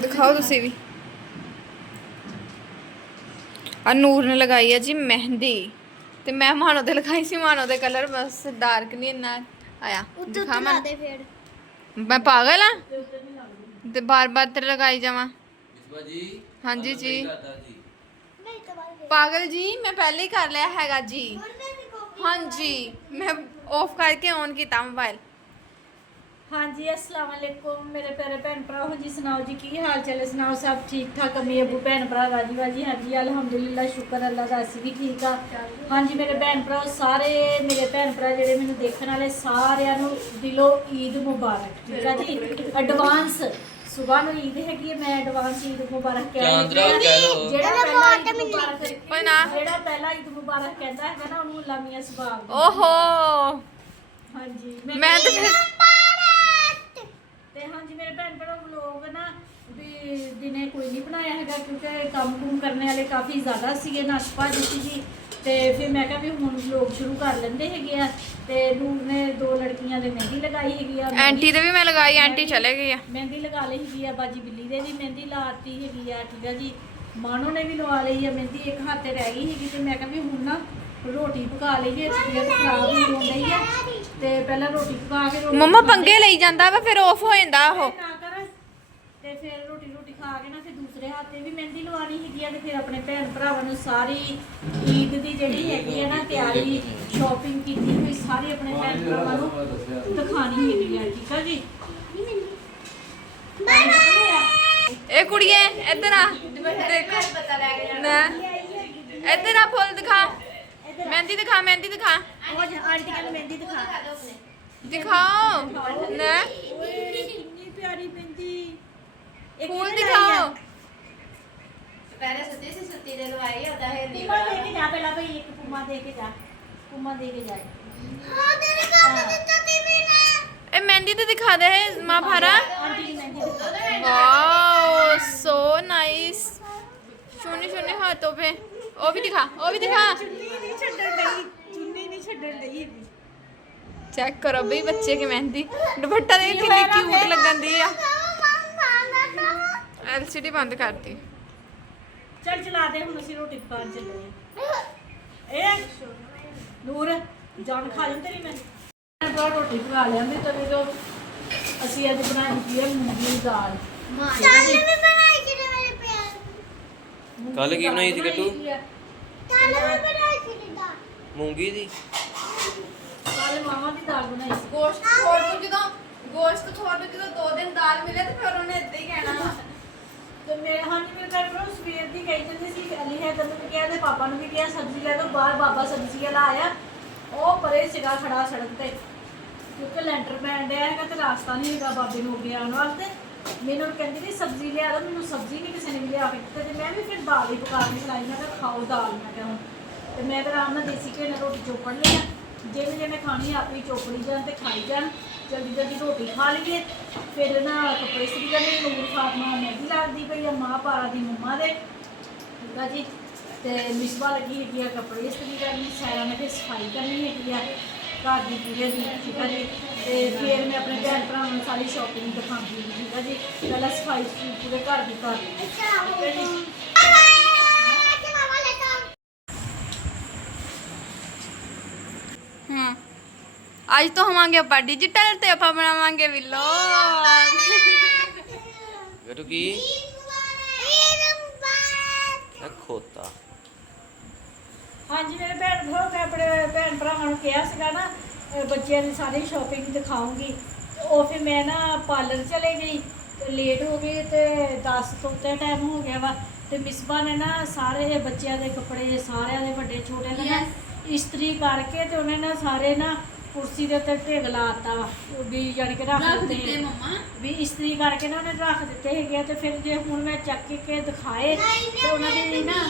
ਦਿਖਾਓ ਤੁਸੀਂ ਵੀ। ਆ ਨੂਰ ਨੇ ਲਗਾਈ ਹੈ ਜੀ ਮਹਿੰਦੀ ਤੇ ਮੈਂ ਮਾਨੋ ਤੇ ਲਗਾਈ ਸੀ। ਮਾਨੋ ਦੇ ਕਲਰ ਬਸ ਡਾਰਕ ਨਹੀਂ ਇੰਨਾ ਆਇਆ। ਦਿਖਾ ਮੈਂ ਮੈਂ ਪਾਗਲ ਆ ਤੇ ਬਾਰ-ਬਾਰ ਤੇ ਲਗਾਈ ਜਾਵਾਂ। ਹਾਂਜੀ ਜੀ ਪਾਗਲ ਜੀ ਮੈਂ ਪਹਿਲੇ ਹੀ ਕਰ ਲਿਆ ਹੈਗਾ ਜੀ। ਹਾਂਜੀ ਮੈਂ ਆਫ ਕਰਕੇ ਔਨ ਕੀਤਾ मोबाइल। हाँ जी अस्सलाम वालेकुम मेरे प्यारे भैन भराओ जी। सुनाओ जी की हाल चाल है? सुनाओ सब ठीक ठाक? अम्मी अबू भैन भरा राजी बाजी? हाँ जी अलहमदुलिल्लाह शुक्र अल्लाह का असी भी ठीक आ। हाँ जी मेरे भैन भराओ सारे मेरे भैन भरा जिहड़े मैनूं देखण वाले सारिआं नूं दिलों ईद मुबारक। ठीक है जी एडवांस सुबह नूं ईद हैगी। मैं एडवांस ईद मुबारक कह जेड़ा पहला ईद मुबारक कहता है ना उहनूं अल्लाह मियां सबाब। ओहो हाँ जी मैं तो ਤੇ ਹਾਂਜੀ ਮੇਰੇ ਭੈਣ ਭਰਾ ਵਲੋਗ ਨਾ ਵੀ ਦਿਨੇ ਕੋਈ ਨਹੀਂ ਬਣਾਇਆ ਹੈਗਾ ਕਿਉਂਕਿ ਕੰਮ ਕੁਮ ਕਰਨ ਵਾਲੇ ਕਾਫੀ ਜ਼ਿਆਦਾ ਸੀਗੇ। ਨਸ਼ ਭਾਜੀ ਸੀ ਜੀ ਤੇ ਫਿਰ ਮੈਂ ਕਿਹਾ ਵੀ ਹੁਣ ਵਲੋਗ ਸ਼ੁਰੂ ਕਰ ਲੈਂਦੇ ਹੈਗੇ ਆ। ਤੇ ਨੂਰ ਨੇ 2 ਲੜਕੀਆਂ ਦੇ ਮਹਿੰਦੀ ਲਗਾਈ ਹੈਗੀ ਆ। ਐਂਟੀ ਦੇ ਵੀ ਮੈਂ ਲਗਾਈ। ਐਂਟੀ ਚਲੇ ਗਈ ਆ। ਮਹਿੰਦੀ ਲਗਾ ਲਈ ਹੈਗੀ ਆ। ਬਾਜੀ ਬਿੱਲੀ ਦੇ ਵੀ ਮਹਿੰਦੀ ਲਾਤੀ ਹੈਗੀ ਆ। ਠੀਕ ਆ ਜੀ ਮਾਨੋ ਨੇ ਵੀ ਲਵਾ ਲਈ ਆ ਮਹਿੰਦੀ। ਇੱਕ ਹੱਥ ਤੇ ਰਹਿ ਗਈ ਹੈਗੀ ਤੇ ਮੈਂ ਕਿਹਾ ਵੀ ਹੁਣ ਨਾ ਰੋਟੀ ਪਕਾ ਲਈਏ। ਤਬੀਅਤ ਖਰਾਬ ਹੋ ਰਹੀ ਹੈ ਤੇ ਪਹਿਲਾਂ ਰੋਟੀ ਪਕਾ ਕੇ ਮੰਮਾ ਪੰਗੇ ਲਈ ਜਾਂਦਾ ਵਾ ਫਿਰ ਆਫ ਹੋ ਜਾਂਦਾ ਉਹ। ਤੇ ਫਿਰ ਰੋਟੀ ਖਾ ਕੇ ਨਾ ਫਿਰ ਦੂਸਰੇ ਹੱਥ ਤੇ ਵੀ ਮਹਿੰਦੀ ਲਵਾਣੀ ਹੈਗੀ ਆ। ਤੇ ਫਿਰ ਆਪਣੇ ਭੈਣ ਭਰਾਵਾਂ ਨੂੰ ਸਾਰੀ ਈਦ ਦੀ ਜਿਹੜੀ ਹੈਗੀ ਆ ਨਾ ਤਿਆਰੀ ਸ਼ਾਪਿੰਗ ਕੀਤੀ ਹੋਈ ਸਾਰੀ ਆਪਣੇ ਭੈਣ ਭਰਾਵਾਂ ਨੂੰ ਦਿਖਾਣੀ ਹੈਗੀ ਆ। ਠੀਕ ਆ ਜੀ ਇਹ ਕੁੜੀਏ ਇੱਧਰ ਆ ਦੇਖ ਨਾ ਇੱਧਰ ਆ ਫੁੱਲ ਦਿਖਾ। मेहंदी दिखा मेहंदी दिखा। आंटी का मेहंदी दिखा दिखाओ ना कितनी प्यारी मेहंदी। फूल दिखाओ। पहले सुती से सुती दिलवाई होता है। पुम्मा दे के जा पहला भाई एक पुम्मा दे के जा। पुम्मा दे के जाए। हां तेरे काम देता थी मैंने। ए मेहंदी तो दिखा दे मां भारा। आंटी की मेहंदी दिखा। Wow so nice. शून्य शून्य हाथों पे वो भी दिखा वो भी दिखा। चुन्नी नहीं छड्डन दई। चेक करो भाई बच्चे की मेहंदी। दुपट्टा देख कितनी क्यूट लगन दी है। एलसीडी बंद कर दी। चल चला दे हुन ਅਸੀਂ ਰੋਟੀ ਪਕਾਉਣ ਚੱਲੇ ਆ। ਨੂਰ ਜਾਨ ਖਾ ਲੈ ਤੇਰੀ ਮੈਂ ਤਾਂ ਰੋਟੀ ਪਕਾ ਲਿਆ ਮੈਂ ਤਵੇ ਤੋਂ। ਅਸੀਂ ਅੱਜ ਬਣਾਈ ਕੀ ਹੈ ਮੂੰਗੀ ਦੀ ਦਾਲ। चाल में बनाई थी मेरे प्यार। ਕੱਲ ਕੀ ਬਣਾਈ ਸੀ ਗੱਟੂ? चाल में बनाई थी दाल। ਮੂੰਗੀ ਦੀ। ਕੱਲ ਮਾਵਾਂ ਦੀ ਦਾਲ ਬਣਾਈ ਸੀ। गोश्त छोड़ दो ਜਦੋਂ गोश्त छोड़ दो ਜਦੋਂ 2 दिन दाल मिले तो फिर ਉਹਨੇ ਇੱਦਾਂ ਹੀ ਕਹਿਣਾ। ਤੇ ਮੇਰੇ ਹਾਂਜੀ ਮੇਰੇ ਘਰ ਕੋਲ ਸਵੇਰ ਦੀ ਗਈ ਜਾਂਦੀ ਸੀ। ਅਲੀ ਹੈ ਤੈਨੂੰ ਵੀ ਕਿਹਾ ਤੇ ਪਾਪਾ ਨੂੰ ਵੀ ਕਿਹਾ ਸਬਜ਼ੀ ਲੈ ਦੋ ਬਾਹਰ। ਬਾਬਾ ਸਬਜ਼ੀ ਵਾਲਾ ਆਇਆ ਉਹ ਪਰੇ ਸੀਗਾ ਖੜਾ ਸੜਕ ਤੇ ਕਿਉਂਕਿ ਲੈਂਟਰ ਪੈਣ ਡਿਆ ਹੈਗਾ ਤੇ ਰਾਸਤਾ ਨਹੀਂ ਹੈਗਾ ਬਾਬੇ ਨੂੰ ਅੱਗੇ ਆਉਣ ਵਾਸਤੇ। ਮੈਨੂੰ ਕਹਿੰਦੀ ਵੀ ਸਬਜ਼ੀ ਲਿਆ ਦੋ। ਮੈਨੂੰ ਸਬਜ਼ੀ ਨਹੀਂ ਕਿਸੇ ਨੇ ਵੀ ਲਿਆ ਕੇ ਦਿੱਤੀ ਤੇ ਮੈਂ ਵੀ ਫਿਰ ਦਾਲ ਹੀ ਪਕਾ ਕੇ ਖਲਾਈ। ਮੈਂ ਕਿਹਾ ਖਾਓ ਦਾਲ। ਮੈਂ ਕਿਹਾ ਹੁਣ ਤੇ ਮੈਂ ਤਾਂ ਆਰਾਮ ਨਾਲ ਦੇਸੀ ਘੀ ਨਾਲ ਰੋਟੀ ਚੋਪੜ ਲਈ ਆ। ਜਿਹਨੇ ਖਾਣੀ ਆਪਣੀ ਚੋਪੜੀ ਜਾਣ ਤੇ ਖਾਈ ਜਾਣ। ਜਲਦੀ ਜਲਦੀ ਰੋਟੀ ਖਾ ਲਈਏ ਫਿਰ ਨਾ ਕੱਪੜੇ ਇਸਤਰੀ ਕਰਨੇ। ਨੂਰ ਫਾਤਮਾ ਮਹਿੰਦੀ ਲੱਗਦੀ ਪਈ ਆ ਮਾਂ ਪਾਰਾ ਦੀ ਮੰਮਾ ਦੇ। ਠੀਕ ਆ ਜੀ ਤੇ ਮਿਸਬਾ ਲੱਗੀ ਹੈਗੀ ਆ ਕੱਪੜੇ ਇਸਤਰੀ ਕਰਨੀ। ਸਾਰਾ ਨੇ ਫਿਰ ਸਫਾਈ ਕਰਨੀ ਹੈਗੀ ਆ ਘਰ ਦੀ ਪੂਰੇ ਦੀ। ਠੀਕ ਆ ਜੀ ਤੇ ਫਿਰ ਮੈਂ ਆਪਣੇ ਭੈਣ ਭਰਾਵਾਂ ਨੂੰ ਸਾਰੀ ਸ਼ਾਪਿੰਗ ਦਿਖਾਉਂਦੀ ਹਾਂ। ਠੀਕ ਆ ਜੀ ਪਹਿਲਾਂ ਸਫਾਈ ਪੂਰੇ ਘਰ ਦੀ ਕਰ ਲਈ। आज तो हमारे अपा डिजिटल ते अपा बनावांगे व्लॉग। ਗੱਟੂ ਕੀ? ਖੋਤਾ। ਹਾਂਜੀ ਮੇਰੇ ਭੈਣ ਭਰਾ ਮੈਂ ਆਪਣੇ ਭੈਣ ਭਰਾਵਾਂ ਨੂੰ ਕਿਹਾ ਸੀਗਾ ਨਾ ਬੱਚਿਆਂ ਦੀ ਸਾਰੀ ਸ਼ਾਪਿੰਗ ਦਿਖਾਉਂਗੀ। ਤੇ ਉਹ ਫਿਰ ਮੈਂ ਨਾ ਪਾਰਲਰ ਚਲੇ ਗਈ ਤੇ ਲੇਟ ਹੋ ਗਈ ਤੇ 10 ਤੋਂ ਉੱਤੇ ਟਾਈਮ ਹੋ ਗਿਆ ਵਾ। ਤੇ ਮਿਸਬਾ ਨੇ ਨਾ ਸਾਰੇ ਬੱਚਿਆਂ ਦੇ ਕੱਪੜੇ ਸਾਰਿਆਂ ਦੇ ਵੱਡੇ ਛੋਟੇ ਨੇ ਨਾ ਇਸਤਰੀ ਕਰਕੇ ਤੇ ਉਹਨੇ ਨਾ ਸਾਰੇ ਨਾ ਕੁਰਸੀ ਦੇ ਉੱਤੇ ਢੇਗ ਲਾਤਾ ਵਾ ਵੀ ਜਾਣੀ ਕਿ ਰੱਖ ਦਿੱਤੇ मम्मा ਵੀ ਇਸਤਰੀ ਕਰਕੇ ਨਾ ਉਹਨੇ ਰੱਖ ਦਿੱਤੇ ਹੈਗੇ। ਤੇ ਫਿਰ ਜੇ ਹੁਣ ਮੈਂ ਚੱਕ ਕੇ ਦਿਖਾਏ ਤੇ ਉਹਨਾਂ ਦੀ ਨਾ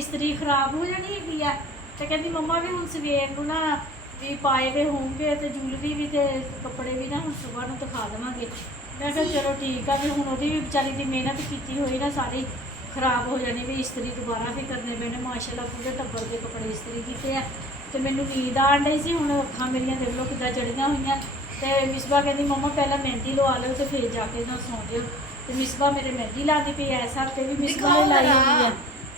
ਇਸਤਰੀ ਖਰਾਬ ਹੋ ਜਾਣੀ ਹੈਗੀ ਆ। ਤੇ ਕਹਿੰਦੀ ਮੰਮਾ ਵੀ ਹੁਣ ਸਵੇਰ ਨੂੰ ਨਾ ਵੀ ਪਾਏ ਵੇ ਹੋਣਗੇ ਤੇ ਜੁਲਰੀ ਵੀ ਤੇ ਕੱਪੜੇ ਵੀ ਨਾ ਹੁਣ ਸਵੇਰ ਨੂੰ ਦਿਖਾ ਦੇਵਾਂਗੇ। ਮੈਂ ਕਿਹਾ ਚਲੋ ਠੀਕ ਆ ਵੀ ਹੁਣ ਉਹਦੀ ਵੀ ਵਿਚਾਰੀ ਦੀ ਮਿਹਨਤ ਕੀਤੀ ਹੋਈ ਨਾ ਸਾਰੀ ਖਰਾਬ ਹੋ ਜਾਣੀ ਵੀ ਇਸਤਰੀ ਦੁਬਾਰਾ ਵੀ ਕਰਨੇ ਪੈਣੇ। ਮਾਸ਼ਾਅੱਲਾ ਪੂਰੇ ਟੱਬਰ ਦੇ ਕੱਪੜੇ ਇਸਤਰੀ ਕੀਤੇ ਆ। ਤੇ ਮੈਨੂੰ ਨੀਂਦ ਆਉਣ ਡਈ ਸੀ। ਹੁਣ ਅੱਖਾਂ ਮੇਰੀਆਂ ਦੇਖ ਲਓ ਕਿੱਦਾਂ ਚੜੀਆਂ ਹੋਈਆਂ ਤੇ ਮਿਸਬਾ ਕਹਿੰਦੀ ਮੰਮਾ ਪਹਿਲਾਂ ਮਹਿੰਦੀ ਲਵਾ ਲਓ ਤੇ ਫਿਰ ਜਾ ਕੇ ਨਾ ਸੌਂ ਜਿਓ। ਤੇ ਮਿਸਬਾ ਮੇਰੇ ਮਹਿੰਦੀ ਲਾਉਂਦੀ ਪਈ ਐ, ਇਸ ਹਫ਼ਤੇ ਵੀ ਮਿਸਬਾ ਨੇ ਲਾਈ ਹੋਈ ਹੈ,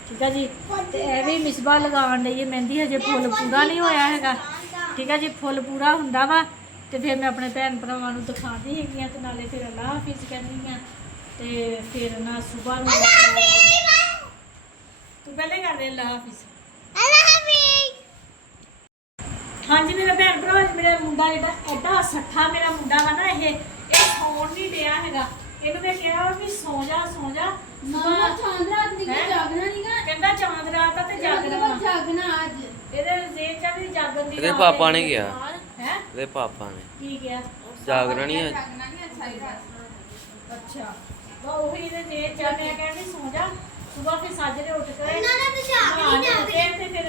ਠੀਕ ਹੈ ਜੀ। ਤੇ ਇਹ ਵੀ ਮਿਸਬਾ ਲਗਾਉਣ ਲਈ ਮਹਿੰਦੀ ਹਜੇ ਫੁੱਲ ਪੂਰਾ ਨਹੀਂ ਹੋਇਆ ਹੈਗਾ, ਠੀਕ ਹੈ ਜੀ। ਫੁੱਲ ਪੂਰਾ ਹੁੰਦਾ ਵਾ ਤੇ ਫਿਰ ਮੈਂ ਆਪਣੇ ਭੈਣ ਭਰਾਵਾਂ ਨੂੰ ਦਿਖਾਉਂਦੀ ਹੈਗੀ ਆ, ਤੇ ਨਾਲੇ ਫਿਰ ਅੱਲਾਹ ਹਾਫਿਜ਼ ਕਹਿੰਦੀ ਆ, ਤੇ ਫਿਰ ਨਾ ਸਵੇਰ ਨੂੰ ਤੂੰ ਪਹਿਲੇ ਕਰ ਦੇ ਅੱਲਾਹ ਹਾਫਿਜ਼। ਹਾਂਜੀ ਮੇਰਾ ਭੈਣ ਭਰਾ, ਮੇਰਾ ਮੁੰਡਾ ਜਿਹੜਾ ਐਡਾ ਸੱਠਾ ਮੇਰਾ ਮੁੰਡਾ ਵਾ ਨਾ, ਇਹ ਸੌਣ ਨਹੀਂ ਡਿਆ ਹੈਗਾ। ਇਹਨੂੰ ਮੈਂ ਕਿਹਾ ਵੀ ਸੌਂ ਜਾ ਸੌਂ ਜਾ। ਮਾਮਾ ਚਾਂਦ ਰਾਤ ਦੀ ਜਾਗਣਾ ਨਹੀਂਗਾ, ਕਹਿੰਦਾ ਚਾਂਦ ਰਾਤ ਆ ਤੇ ਜਾਗਣਾ ਵਾ। ਜਾਗਣਾ ਅੱਜ ਇਹਦੇ ਜ਼ੇਨ ਚ ਵੀ ਜਾਗਣ ਦੀ ਇਹਦੇ ਪਾਪਾ ਨੇ ਕਿਹਾ। ਹੈ ਇਹਦੇ ਪਾਪਾ ਨੇ ਕੀ ਕਿਹਾ? ਜਾਗਣਾ ਨਹੀਂ ਹੈ। ਜਾਗਣਾ ਨਹੀਂ ਅੱਛਾ ਹੀ ਬਸ। ਅੱਛਾ ਵਾ ਉਹੀ ਇਹਦੇ ਜ਼ੇਨ ਚ ਮੈਂ ਕਹਿੰਦੀ ਸੌਂ ਜਾ। ਸਵੇਰ ਫਿਰ ਸਾਜਰੇ ਉੱਠ ਕੇ ਇਹਨਾਂ ਨੇ ਪਿਸ਼ਾਬ ਨਹੀਂ ਜਾਂਦੇ। ਤੇ ਫਿਰ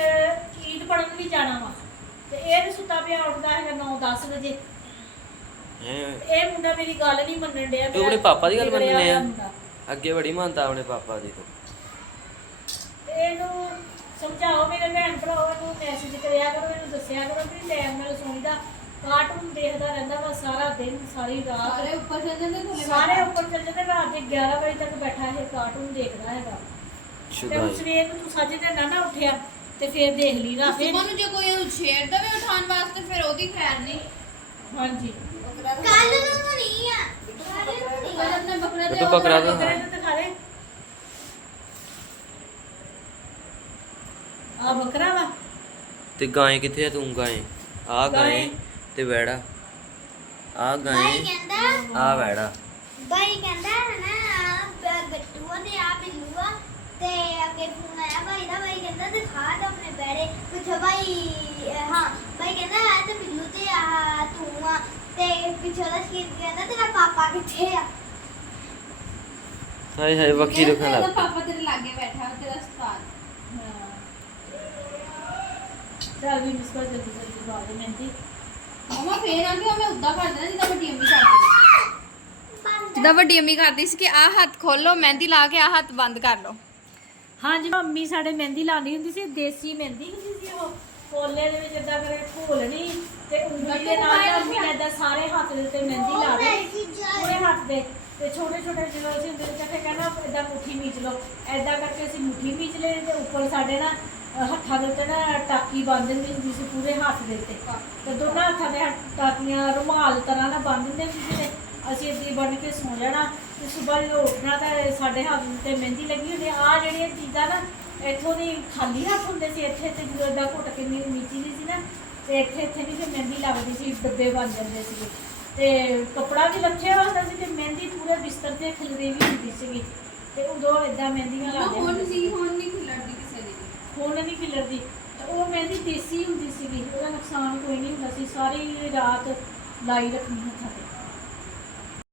ਈਦ ਪੜਨ ਵੀ ਜਾਣਾ ਵਾ, ਤੇ ਇਹ ਵੀ ਸੁੱਤਾ ਪਿਆ ਉੱਠਦਾ ਹੈਗਾ 9-10 ਵਜੇ। ਇਹ ਮੁੰਡਾ ਮੇਰੀ ਗੱਲ ਨਹੀਂ ਮੰਨਣ ਡਿਆ। ਤੂੰ ਆਪਣੇ ਪਾਪਾ ਦੀ ਗੱਲ ਵਿਗੜਿਆ ਮੰਨਣੇ ਆ? ਹੋਇਆ ਮੁੰਡਾ। ਅੱਗੇ ਬੜੀ ਮੰਨਦਾ ਆਪਣੇ ਪਾਪਾ ਦੀ ਤੂੰ। ਤੇ ਇਹਨੂੰ ਸਮਝਾਓ ਮੇਰੇ ਭੈਣ ਭਰਾਓ, ਇਹਨੂੰ ਮੈਸੇਜ ਕਰਿਆ ਕਰੋ, ਇਹਨੂੰ ਦੱਸਿਆ ਕਰੋ ਵੀ ਟਾਈਮ ਨਾਲ ਸੌਂਦਾ। ਕਾਰਟੂਨ ਦੇਖਦਾ ਰਹਿੰਦਾ ਵਾ ਸਾਰਾ ਦਿਨ ਸਾਰੀ ਰਾਤ। ਸਾਰੇ ਉੱਪਰ ਚੱਲ ਜਾਂਦੇ ਥੱਲੇ ਸਾਰੇ ਉੱਪਰ ਚੱਲ ਜਾਂਦੇ, ਰਾਤ ਦੇ 11 ਵਜੇ ਤੱਕ ਬੈਠਾ ਇਹ ਕਾਰਟੂਨ ਦੇਖਦਾ ਹੈਗਾ। ਤੇ ਹੁਣ ਸਵੇਰ ਨੂੰ ਤੂੰ ਸਾਜਰੇ ਨਾ ਉੱਠਿਆ ਤੇ ਫਿਰ ਦੇਖ ਲਈ ਰਾਤ। ਸੁਬਹ ਨੂੰ ਜੇ ਕੋਈ ਉਹਨੂੰ ਛੇੜ ਦੇਵੇ ਉਠਾਉਣ ਵਾਸਤੇ ਫਿਰ ਉਹਦੀ ਖੈਰ ਨਹੀਂ। ਹਾਂਜੀ ਕੱਲ ਨੂੰ ਨਹੀਂ ਆ, ਕੱਲ ਨੂੰ ਨਹੀਂ ਪਰ ਆਪਣਾ ਬੱਕਰਾ ਤੂੰ ਬੱਕਰਾ ਤਾਂ ਬੱਕਰੇ ਨੂੰ ਦਿਖਾ ਦੇ। ਆ ਬੱਕਰਾ ਵਾ ਤੇ ਗਾਂ ਕਿੱਥੇ ਆ? ਤੂੰ ਗਾਂ ਆ ਗਾਂ ਤੇ ਵੈੜਾ ਆ ਗਾਂ ਬਾਈ ਕਹਿੰਦਾ ਆ ਵੈੜਾ। ਬਾਈ ਕਹਿੰਦਾ ਨਾ ਗੱਟੂ ਆ ਤੇ ਆ ਬਿੱਲੂ ਆ। ਤੇ ਅੱਗੇ ਫੋਨ ਆਇਆ ਬਾਈ ਦਾ, ਬਾਈ ਕਹਿੰਦਾ ਦਿਖਾ ਦੇ ਆਪਣੇ ਬੈੜੇ। ਪੁੱਛੋ ਬਾਈ, ਹਾਂ ਬਾਈ ਕਹਿੰਦਾ ਹੈ ਤੇ ਬਿੱਲੂ ਤੇ ਆ ਤੂੰ ਆ। ਤੇ ਪਿੱਛੋਂ ਦਾ ਸ਼ੀਰ ਕਹਿੰਦਾ ਤੇਰਾ ਪਾਪਾ ਕਿੱਥੇ ਆ? ਹਾਏ ਹਾਏ ਵੱਖੀ ਦੁਖਣ ਲੱਗ ਤੇਰਾ ਪਾਪਾ ਤੇਰੇ ਲਾਗੇ ਬੈਠਾ ਤੇਰਾ ਉਸਤਾਦ। ਚੱਲ ਵੀ ਮਿਸ ਕਰ ਜਲਦੀ ਜਲਦੀ ਲਵਾ ਦੇ ਮਹਿੰਦੀ। ਮਮਾ ਫੇਰ ਆ ਕੇ ਮੈਂ ਉਦਾਂ ਕਰ ਦੇਣਾ ਜਿੱਦਾਂ ਵੱਡੀ ਅੰਮੀ ਕਰਦੀ ਸੀ। ਜਿੱਦਾਂ ਵੱਡੀ ਅੰਮੀ ਕਰਦੀ ਸੀ ਕਿ ਆਹ ਹੱਥ ਖੋਲੋ ਮਹਿੰਦੀ ਲਾ ਕੇ ਆਹ ਹੱਥ ਬੰਦ ਕਰ ਲਓ। ਹਾਂਜੀ ਮੰਮੀ ਸਾਡੇ ਮਹਿੰਦੀ ਲਾਉਂਦੀ ਹੁੰਦੀ ਸੀ, ਦੇਸੀ ਮਹਿੰਦੀ ਹੁੰਦੀ ਸੀ ਉਹ ਕੋਲੇ ਦੇ ਵਿੱਚ ਇਦਾਂ ਕਰੇ ਘੋਲਣੀ ਤੇ ਉਂਗਲੀ ਦੇ ਨਾਲ ਨਾ ਮੰਮੀ ਨੇ ਏਦਾਂ ਸਾਰੇ ਹੱਥ ਦੇ ਉੱਤੇ ਮਹਿੰਦੀ ਲਾ ਦੇ ਪੂਰੇ ਹੱਥ ਦੇ। ਤੇ ਛੋਟੇ ਛੋਟੇ ਜਦੋਂ ਅਸੀਂ ਹੁੰਦੇ ਸੀ ਤੇ ਕਹਿੰਦਾ ਏਦਾਂ ਮੁੱਠੀ ਮੀਚ ਲਓ, ਏਦਾਂ ਕਰਕੇ ਅਸੀਂ ਮੁੱਠੀ ਮੀਚ ਲੈਣੀ ਤੇ ਉੱਪਰ ਸਾਡੇ ਨਾ ਹੱਥਾਂ ਦੇ ਉੱਤੇ ਨਾ ਟਾਕੀ ਬੰਨ ਦਿੰਦੀ ਹੁੰਦੀ ਸੀ ਪੂਰੇ ਹੱਥ ਦੇ ਉੱਤੇ। ਤੇ ਦੋਨਾਂ ਹੱਥਾਂ ਦੇ ਟਾਕੀਆਂ ਰੁਮਾਲ ਤਰ੍ਹਾਂ ਨਾਲ ਬੰਨ ਦਿੰਦੇ ਹੁੰਦੇ ਸੀ। ਅਸੀਂ ਇੱਦਾਂ ਬੰਨ ਕੇ ਸੌ ਜਾਣਾ ਤੇ ਸਵੇਰ ਜਦੋਂ ਉੱਠਣਾ ਤਾਂ ਸਾਡੇ ਹੱਥ ਤੇ ਮਹਿੰਦੀ ਲੱਗੀ ਹੁੰਦੀ। ਆ ਜਿਹੜੀਆਂ ਚੀਜ਼ਾਂ ਨਾ ਇੱਥੋਂ ਦੀ ਖਾਲੀ ਹੱਥ ਹੁੰਦੇ ਸੀ, ਇੱਥੇ ਤੇ ਜਦੋਂ ਏਦਾਂ ਘੁੱਟ ਕੇ ਮੀਚੀ ਦੀ ਸੀ ਨਾ ਤੇ ਇੱਥੇ ਇੱਥੇ ਨਹੀਂ ਫਿਰ ਮਹਿੰਦੀ ਲੱਗਦੀ ਸੀ, ਡੱਬੇ ਬਣ ਜਾਂਦੇ ਸੀਗੇ। ਤੇ ਕੱਪੜਾ ਵੀ ਲੱਥਿਆ ਹੁੰਦਾ ਸੀ ਤੇ ਮਹਿੰਦੀ ਪੂਰੇ ਬਿਸਤਰ ਤੇ ਖਿਲਰੀ ਵੀ ਹੁੰਦੀ ਸੀਗੀ। ਤੇ ਉਦੋਂ ਏਦਾਂ ਮਹਿੰਦੀਆਂ ਲਾਉਂਦੇ ਹੁਣ ਹੁੰਦੇ ਸੀ। ਸੀ ਹੁਣ ਨਹੀਂ ਖਿਲਰਦੀ ਕਿਸੇ ਦੀ। ਹੁਣ ਨਹੀਂ ਖਿਲਰਦੀ ਤੇ ਉਹ ਮਹਿੰਦੀ ਦੇਸੀ ਹੁੰਦੀ ਸੀਗੀ, ਉਹਦਾ ਨੁਕਸਾਨ ਕੋਈ ਨਹੀਂ ਹੁੰਦਾ ਸੀ। ਸਾਰੀ ਰਾਤ ਲਾਈ ਰੱਖਣੀ ਹੱਥਾਂ ਤੇ।